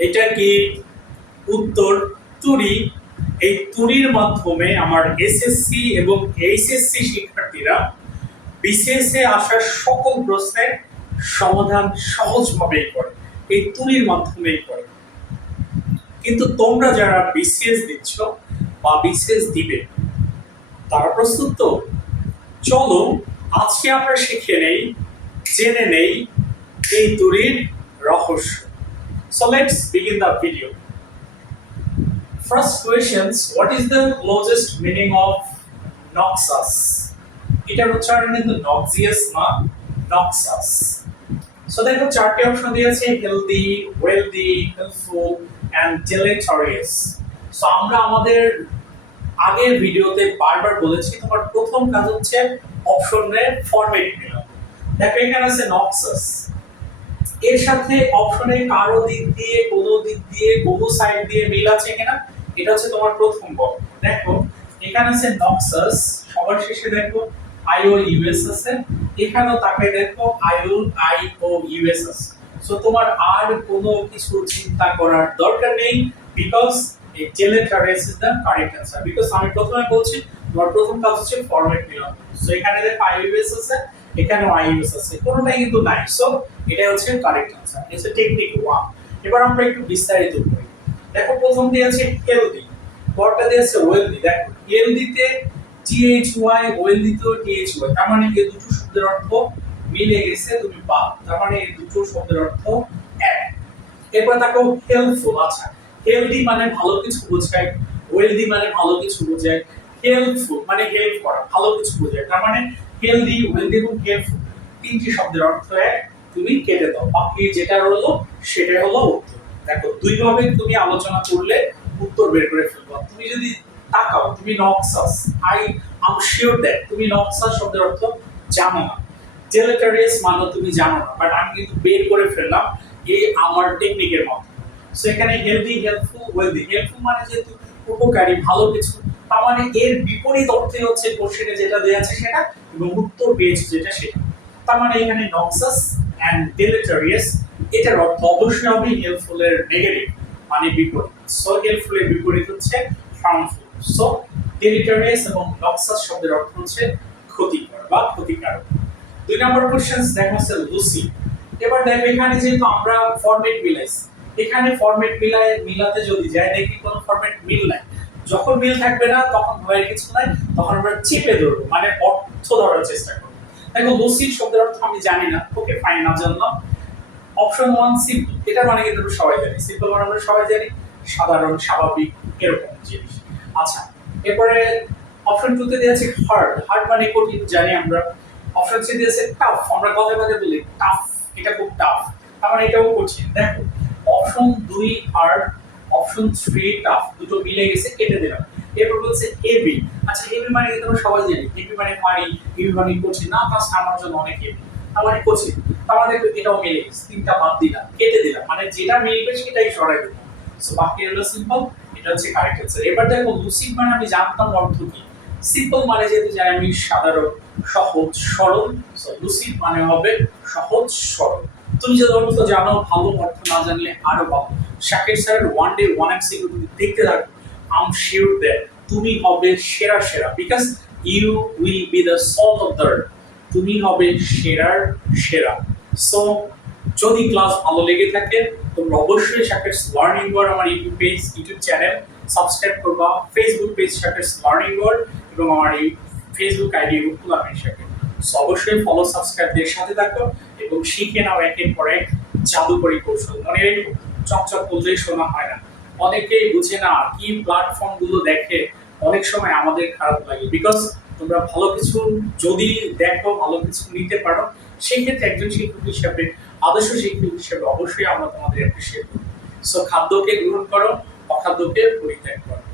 এটা কি? উত্তর, তুরি। এই তুরির মাধ্যমে আমার এসএসসি এবং এইচএসসি শিক্ষার্থীরা বিসিএস এ আসার সকল প্রশ্নের সমাধান সহজভাবেই করে। এই তুরির মাধ্যমেই করে। কিন্তু তোমরা যারা বিসিএস দিচ্ছ বা বিসিএস দিবে, তারা প্রস্তুত তো? চলো, আজকে আমরা শিখে নেই, জেনে নেই এই তুরির রহস্য। So let's begin the video. First questions, what is the closest meaning of noxus? এটার উচ্চারণ কিন্তু নক্সিয়াস না নক্সাস সো দেখো চারটি অপশন দিয়েছে healthy wealthy helpful and deleterious so আমরা আমাদের আগের ভিডিওতে বারবার বলেছি তোমার প্রথম কাজ হচ্ছে অপশনের ফরম্যাট মেলানো দেখো এখানে আছে নক্সাস এর সাথে অপশনে কারও দিক দিয়ে, কোনো দিক দিয়ে, কোনো সাইড দিয়ে মিল আছে কিনা, এটা হচ্ছে তোমার প্রথম গল্প দেখো, এখানে আছে নক্সাস সবার শেষে দেখো আইও ইউএস আছে, এখানেও তাকে দেখো I O I O U S আছে। সো তোমার আর কোনো কিছু চিন্তা করার দরকার নেই বিকজ এই deleterious is the correct answer because আমি প্রথমে বলছি, তোমার প্রথম কাজ হচ্ছে ফরম্যাট মিলন সো এখানে দেখো আইইউএস আছে এখানেও আইইউএস আছে, কোনোটাই কিন্তু নাই। সো এটা হচ্ছে কারেক্ট অ্যান্সার এটা হচ্ছে টেকনিক ওয়ান এবার আমরা একটু বিস্তারিত করি। দেখো, প্রথম দিয়ে আছে হেলদি পরটা দিয়ে আছে ওয়েলদি দেখো হেলদিতে টিএইচ ওয়াই ওয়েলদিতেও টিএইচ ওয়াই তার মানে এই দুটো শব্দের অর্থ মিলে গেছে, তুমি পাও। তার মানে এই দুটো শব্দের অর্থ এক। এরপর দেখো হেল্পফুল আচ্ছা হেলদি মানে ভালো কিছু বোঝায় ওয়েলদি মানে ভালো কিছু বোঝায়। হেল্পফুল মানে হেল্প করা, ভালো কিছু বোঝায়। তার মানে হেলদি ওয়েলদি এবং হেল্পফুল তিনটি শব্দের অর্থ এক, তুমি কেটে দাও। বাকি যেটা হলো সেটা হলো উত্তর। দেখো দুই ভাবে তুমি আলোচনা করলে উত্তর বের করে ফেলব। তুমি যদি তাকাও, তুমি noxious I am sure that তুমি নক্সাস শব্দের অর্থ জানো না। ডেলেটারিয়াস মানে তুমি জানো না বাট আমি কিন্তু বের করে ফেললাম এই আমার টেকনিকের মাধ্যমে। সো এখানে হেলদি হেল্পফুল ওয়েলদি হেল্পফুল মানে যেহেতু উপকারী, ভালো কিছু তার মানে এর বিপরীত অর্থে হচ্ছে কোশ্চেনে যেটা দেওয়া আছে সেটা এবং উত্তর পেয়েছে যেটা সেটা। তার মানে এখানে নক্সাস অ্যান্ড এটার অর্থ অবশ্যই হবে নেগেটিভ মানে বিপরীত। সো বিপরীত হচ্ছে হার্মফুল সো ডেলিটারিয়াস এবং নক্সাস শব্দের অর্থ হচ্ছে ক্ষতিকর বা ক্ষতিকারক। দুই নম্বর কোশ্চেন দেখা হচ্ছে লুসি এবার দেখো এখানে যেহেতু আমরা ফরম্যাট মিলাইছি, এখানে ফরম্যাট মিলায় মিলাতে যদি যাই দেখি কোনো ফরম্যাট মিল নাই। যখন মিল থাকবে না, তখন ভয়ের কিছু নাই, তখন আমরা চেপে ধরবো মানে অর্থ ধরার চেষ্টা করব। দেখো লুসির শব্দের অর্থ আমি জানি না। ওকে ফাইন না জানলাম। অপশন ওয়ান সিম্পল এটার মানে কিন্তু সবাই জানি। সিম্পল মানে আমরা সবাই জানি, সাধারণ, স্বাভাবিক, এরকম জিনিস। আচ্ছা এরপরে অপশন টু তে দিয়েছে হার্ড হার্ড মানে কঠিন, জানি আমরা। অপশন থ্রি দিয়েছে টাফ আমরা কথায় কথায় বলি টাফ এটা খুব টাফ তার মানে এটাও কঠিন। দেখো অপশন দুই হার্ড অপশন থ্রি টাফ দুটো মিলে গেছে কেটে দিলাম। এরপর বলছে এবি আচ্ছা এবি মানে কিন্তু আমরা সবাই জানি? এবি মানে পারি এবি মানে কঠিন। না কাজটা আমার জন্য অনেক এবি কঠিন। তার মানে এটাও মিলে গেছে। তিনটা বাদ দিলাম কেটে দিলাম। মানে যেটা মিলবে সেটাই সরাই দেবো। সো বাকি হলো সিম্পল এটা হচ্ছে কারেক্ট অ্যান্সার এবার দেখো লুসিড মানে আমি জানতাম অর্থ কি? সিম্পল মানে যেহেতু জানি আমি সাধারণ, সহজ, সরল। সো লুসিড মানে হবে সহজ, সরল। তুমি যদি অর্থ জানো, ভালো অর্থ না জানলে আরও ভালো। শাকির স্যারের ওয়ান ডে ওয়ান এমসিকিউ তুমি দেখতে থাকো আম শিওর দ্যাট তুমি হবে সেরা সেরা because you will be the salt of the তুমি হবে সেরার সেরা। সো যদি ক্লাস ভালো লেগে থাকে, তোমরা অবশ্যই শাকের লার্নিং ওয়ার্ড আমার YouTube page YouTube channel subscribe করবা Facebook page Shaker learning word এবং আমার এই ফেসবুক আইডি রুকুল আমিন শাকের সো অবশ্যই ফলো সাবস্ক্রাইব দিয়ে সাথে থাকো এবং শিখে নাও একের পর এক জাদুকরি কৌশল। মনে রেখো চকচক করলেই শোনা হয় না। অনেকেই বুঝে না কি প্ল্যাটফর্মগুলো দেখে অনেক সময় আমাদের খারাপ লাগে। বিকজ তোমরা ভালো কিছু যদি দেখো, ভালো কিছু নিতে পারো, সেক্ষেত্রে একজন শিক্ষক হিসাবে, আদর্শ শিক্ষক হিসাবে অবশ্যই আমরা তোমাদের অ্যাপ্রিসিয়েট করি সো খাদ্যকে গ্রহণ করো, অখাদ্যকে পরিত্যাগ করো।